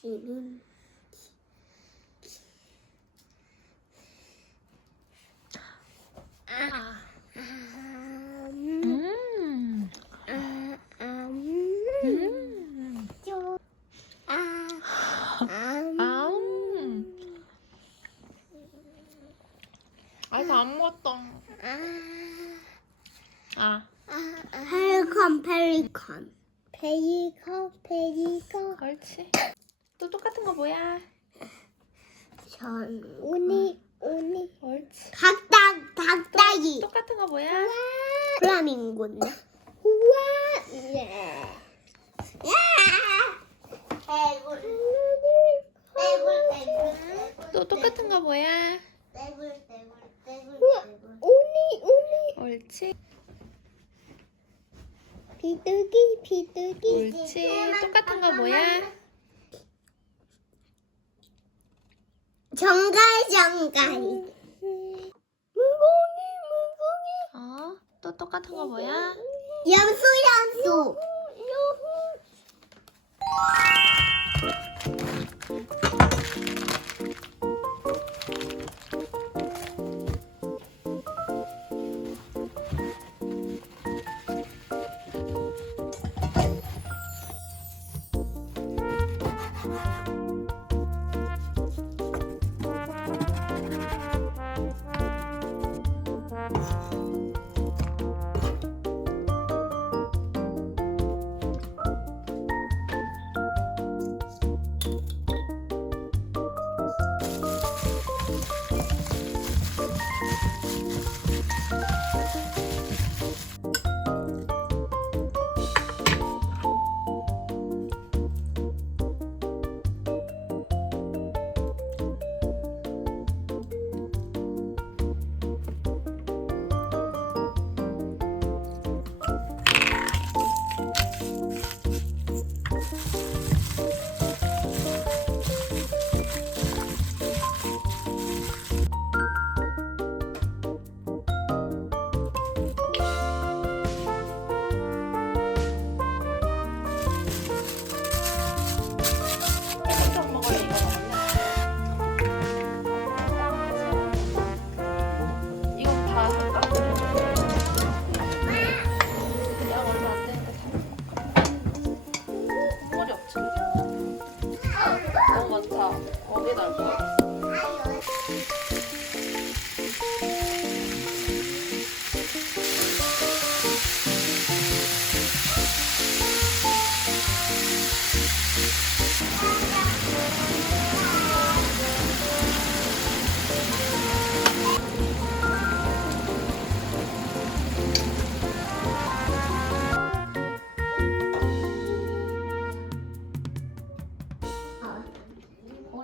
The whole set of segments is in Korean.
기는 아. 음, 음. 아, 음, 음. 좀, 아, 음. 아. 음. 아직 안 먹었다. 아, 아. 펠리컨 펠리컨 펠리컨 그렇지. 또 똑같은 거 뭐야? 전 오니 오니 옳지. 닭닭 닭닭이 똑같은 거 뭐야? 플라밍고인데 우와 예. 또 똑같은 거 뭐야? 오니 오니 옳지. 비둘기 비둘기 옳지. 똑같은 거 뭐야? 정갈 정갈 무공이 무공이 어? 또 똑같은 거 뭐야? 염소 염소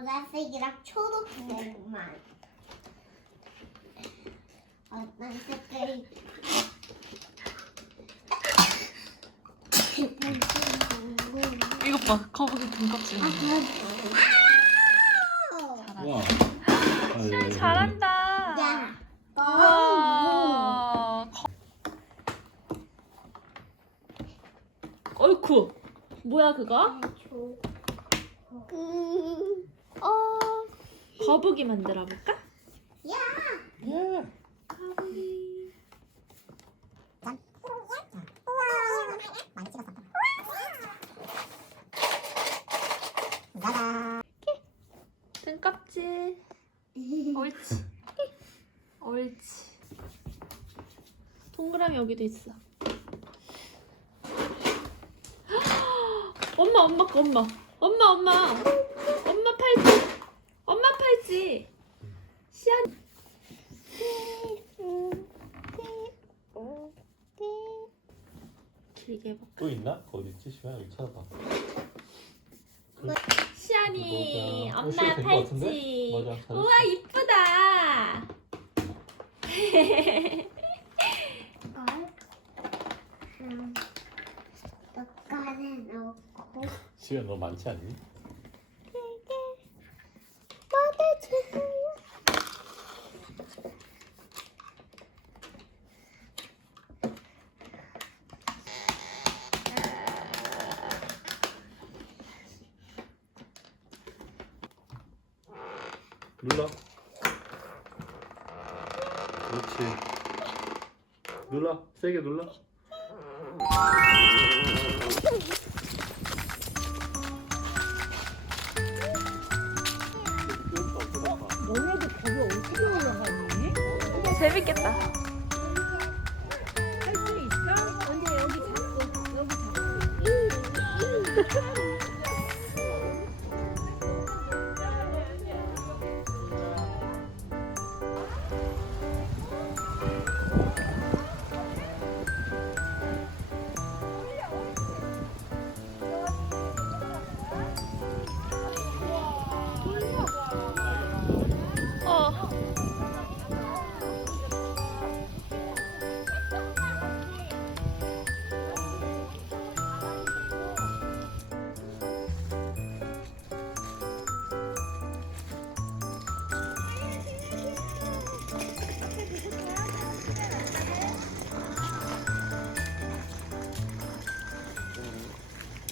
보라색이랑 초록색만 어떤 색깔이? 이것 봐. 거북이 등껍질. 와. 시원이 잘한다. 야, 우와 거- 어이쿠. 뭐야 그거? 음, 어, 거북이 만들어 볼까? 야, 예. 거북이 등껍질. 옳지. 옳지. 동그라미 여기도 있어. 엄마 엄마 거 엄마. 엄마 엄마 팔찌 시안 길게 해볼까 또 있나? 어디 있지? 시간 여기 찾아봐. 시안이. 어, 엄마 같은데? 팔찌 맞아, 잘했어. 우와 이쁘다 젓갈에 넣고 시간 너무 많지 않니? 받아주세요. 눌러. 그렇지. 눌러. 세게 눌러. 너네도 거기 어떻게 올라가니? 재밌겠다. 할 수 있어? 언니 여기 잡고 여기 잡고. 어.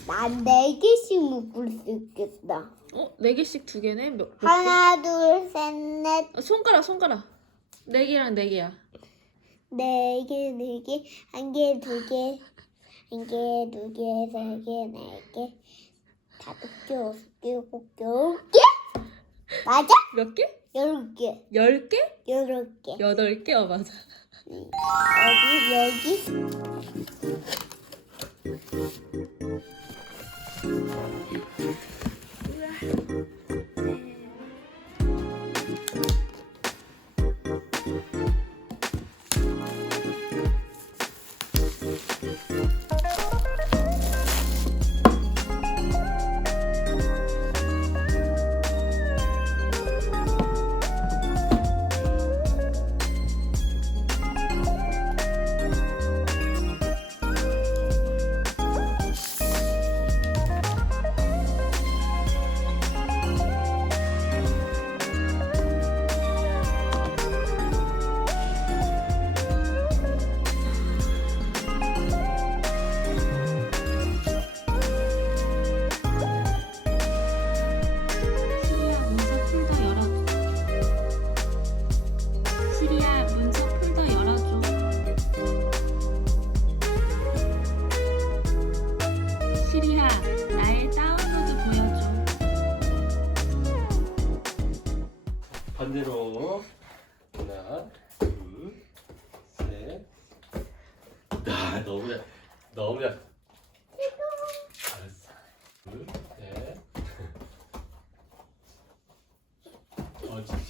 난네 개씩 묶을 수 있겠다. 어? 네 개씩 두 개네? 몇, 몇 개? 하나, 둘, 셋, 넷, 아, 손가락 손가락. 네 개랑 네 개야. 네 개, 네 개, 한 개, 두 개, 한 개, 두 개, 세 개, 네 개, 다섯 개, 여섯 개, 일곱 개, 열 개? 맞아? 몇 개? 열 개, 열 개? 여덟 개. 여덟 개? 어 맞아. 여기, 여기. 시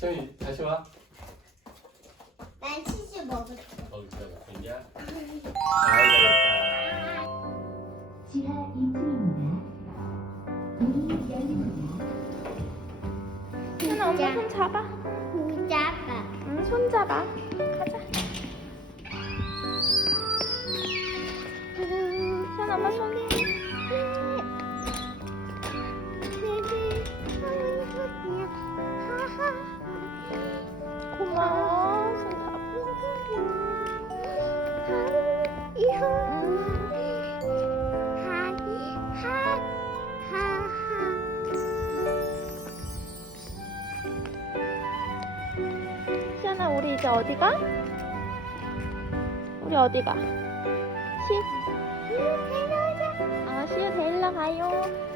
시현이 다시 와. 난 치즈 먹을 거야. 어, 기다려. 됐냐? 아, 잘했다. 지하 2층입니다. 문이 열립니다. 현아 엄마 손 잡아. 부자가. 응, 손 잡아. 가자. 현아 엄마 손. 시연아 우리 이제 어디 가? 우리 어디 가? 시? 아 시우 데일러 가요